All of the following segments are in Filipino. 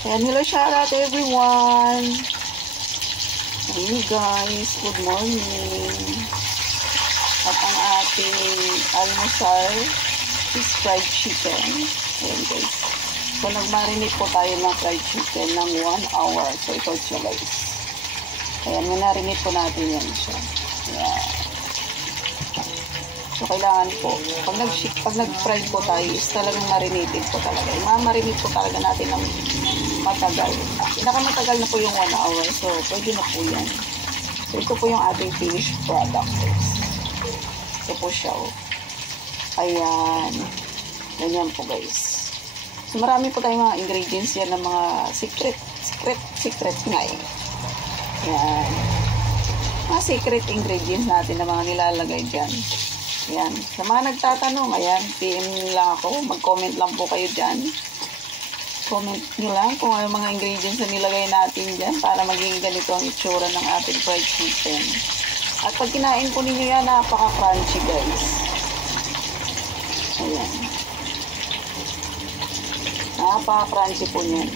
Ayan, hello, shout out everyone. Hey guys, good morning. At ang ating almusal is fried chicken. Ayan guys. So, nag-marinate po tayo ng fried chicken ng 1 hour. So, ito siya guys. Ayan, minarinate po natin yan siya. Ayan. So, kailangan po, pag nag-fry po tayo, is talagang marinated po talaga. I-marinate po talaga natin ng matagal. Pinakamatagal na po yung 1 hour. So, pwede na po yan. So, ito po yung ating finished product guys. Ito po siya, oh. Ayan. Ganyan po guys. So, marami po tayong mga ingredients yan ng mga secret nga eh. Ayan. Mga secret ingredients natin na mga nilalagay dyan. Ayan. Sa mga nagtatanong, ayan, PM lang ako. Mag-comment lang po kayo dyan. Comment nyo lang kung ano mga ingredients na nilagay natin dyan para maging ganito ang itsura ng ating fried chicken. At pag kinain po ninyo yan, napaka-crunchy guys. Ayan. Napaka-crunchy po niyan.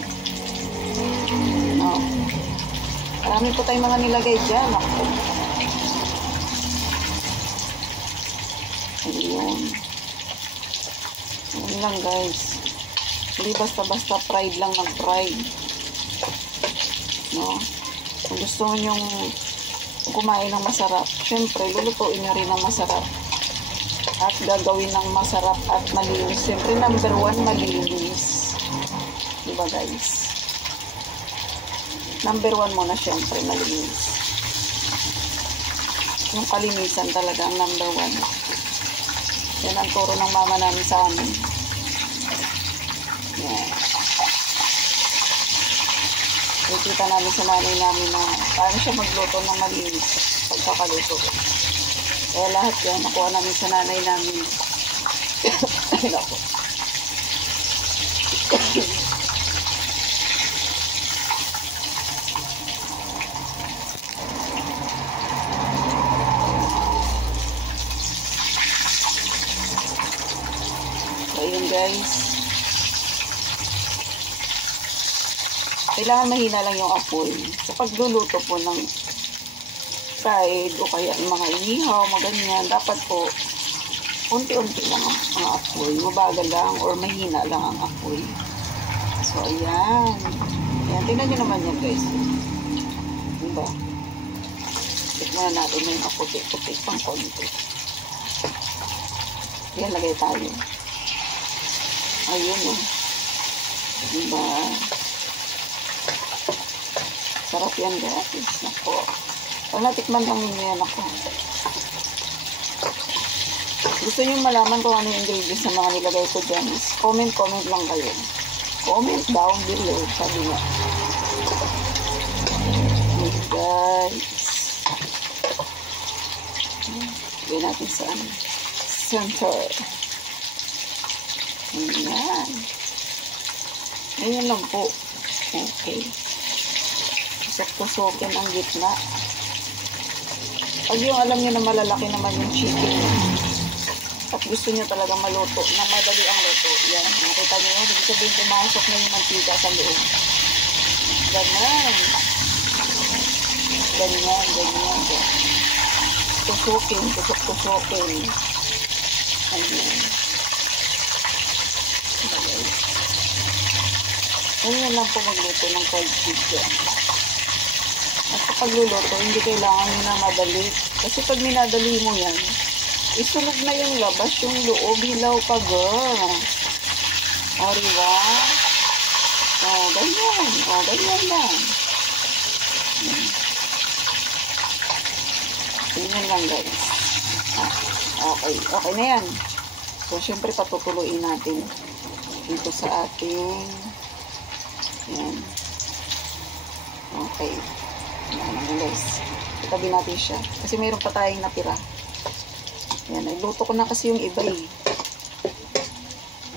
No. Marami po tayong mga nilagay dyan. Ako. Ayan. Ayan lang guys. Hindi basta-basta fried lang ng fried. No? Kung gusto nyo kumain ng masarap, syempre, lulutuin nyo rin ng masarap. At gagawin ng masarap at malinis. Syempre, number 1, malinis. Diba guys? Number 1 muna, syempre, malinis. Yung kalinisan talaga ang number 1. Yan ang turo ng mama namin sa amin. Yan. Nakikita namin sa nanay namin na paano siya magluto ng malinis pagkakaluto. Kaya lahat yan, nakuha namin sa nanay namin. Ay, naku. So, yun guys. Kailangan mahina lang yung apoy. Sa pagluluto po ng fried o kaya mga inihaw, mga ganyan, dapat po unti-unti lang ang apoy. Mabagal lang or mahina lang ang apoy. So, ayan. Ayan, tingnan nyo naman yan guys. Diba? Tikman na natin yung puti-puti pang konti. Ayan, lagay tayo. Ayun o. Diba? Sarap yan guys. Nako. Pag natikman lang ninyo yan ako. Gusto nyo malaman kung ano yung ingredients na mga nilagay ko dyan. Comment lang kayo. Comment down below. Sabi nga. Okay guys. Lagay natin sa center. Ayan. Ayan lang po. Okay. Tusok-tusokin ang gitna. Pag yung alam nyo na malalaki naman yung chicken at gusto nyo talaga maluto na madali ang luto, yan, nakita nyo yun, ibig sabihin pumasok na yung mantika sa loob. Ganyan. Tusok-tusokin. Ayan. Ayan lang po magluto ng fried chicken. At sa pagluluto, hindi kailangan nyo na madali. Kasi pag minadali mo yan, isunog na yung labas, yung loob, hilaw pa girl. O, diba? O, ganyan. O, ganyan lang. Ganyan lang guys. Okay na yan. So, syempre patutuloyin natin dito sa ating yan. Okay. Ayan guys. Itabi natin siya. Kasi mayroon pa tayong natira. Ayan. Nagluto ko na kasi yung iba eh.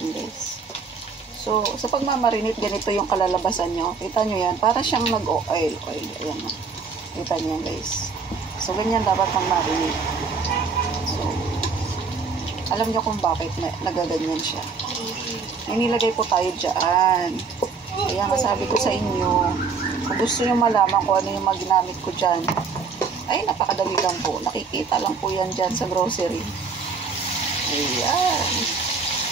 Ayan guys. So, sa pagmamarinate, ganito yung kalalabasan nyo. Kita nyo yan. Para siyang nag-oil. Ayan. Kita nyo yan guys. So, ganyan dapat mag-marinate. So, alam nyo kung bakit nagaganyan siya. May nilagay po tayo dyan. Kaya nga sabi ko sa inyo, kung gusto nyo malaman kung ano yung mga ginamit ko dyan, ay napakadali lang po. Nakikita lang po yan dyan sa grocery. Ayan.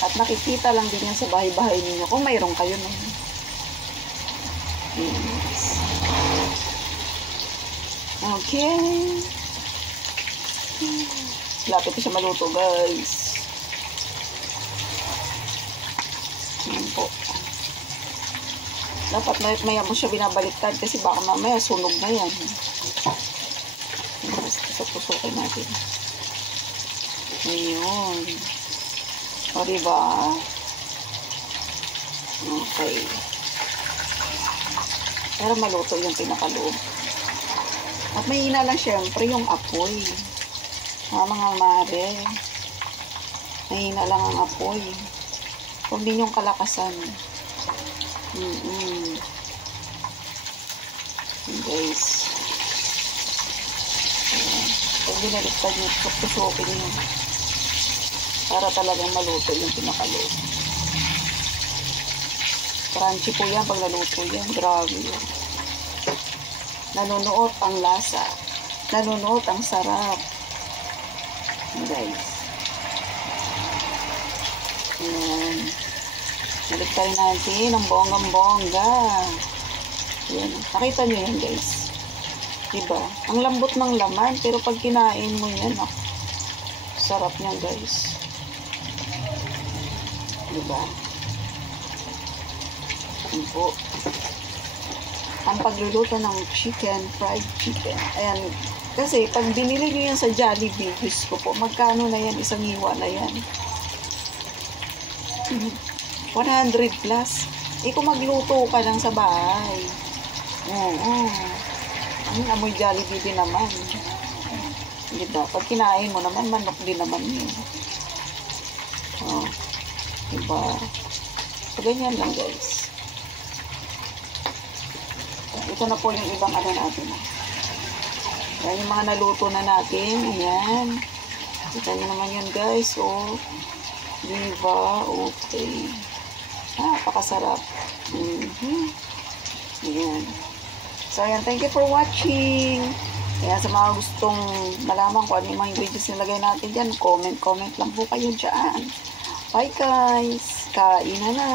At nakikita lang din yan sa bahay-bahay ninyo kung mayroon kayo nun. Yes. Okay. Lapit na siya maluto, guys. Ayan po. Dapat maya mo siya binabaliktad kasi baka mamaya sunog na yan. Pusukin natin. Ayun. O, diba? Okay. Pero maluto yung pinakaloob. At may ina lang syempre yung apoy. Mga mare. May ina lang ang apoy. Huwag din yung kalakasan. Guys. Pag binaliktad nyo, tusukin nyo. Para talagang maluto yung pinakaloob. Crunchy po yan pag naluto yan. Grabe yan. Nanunuot ang lasa. Nanunuot ang sarap. Guys. Ayan. Naliktarin natin ang bonggang-bongga. Ayan. Nakita nyo yan, guys. Diba? Ang lambot ng laman, pero pag kinain mo yan, sarap niya, guys. Diba? Ayan po. Ang pagluluto ng chicken, fried chicken. Ayan. Kasi, pag binili nyo yan sa Jollibee, Diyos ko po, magkano na yan? Isang hiwa na yan. 100 plus. Kung magluto ka lang sa bahay. Oo. Ang amoy Jollibee din naman. Diba? Pag kinain mo naman, manok din naman yun. Diba? So, ganyan lang, guys. Ito na po yung ibang ano natin. Yan yung mga naluto na natin. Ayan. Kita nyo naman yun, guys. So, diba? Okay. Napakasarap. Ayan. So, ayan. Thank you for watching. Ayan, sa mga gustong malaman kung ano yung mga ingredients nilagay natin dyan, comment lang po kayo dyan. Bye, guys. Kain na na.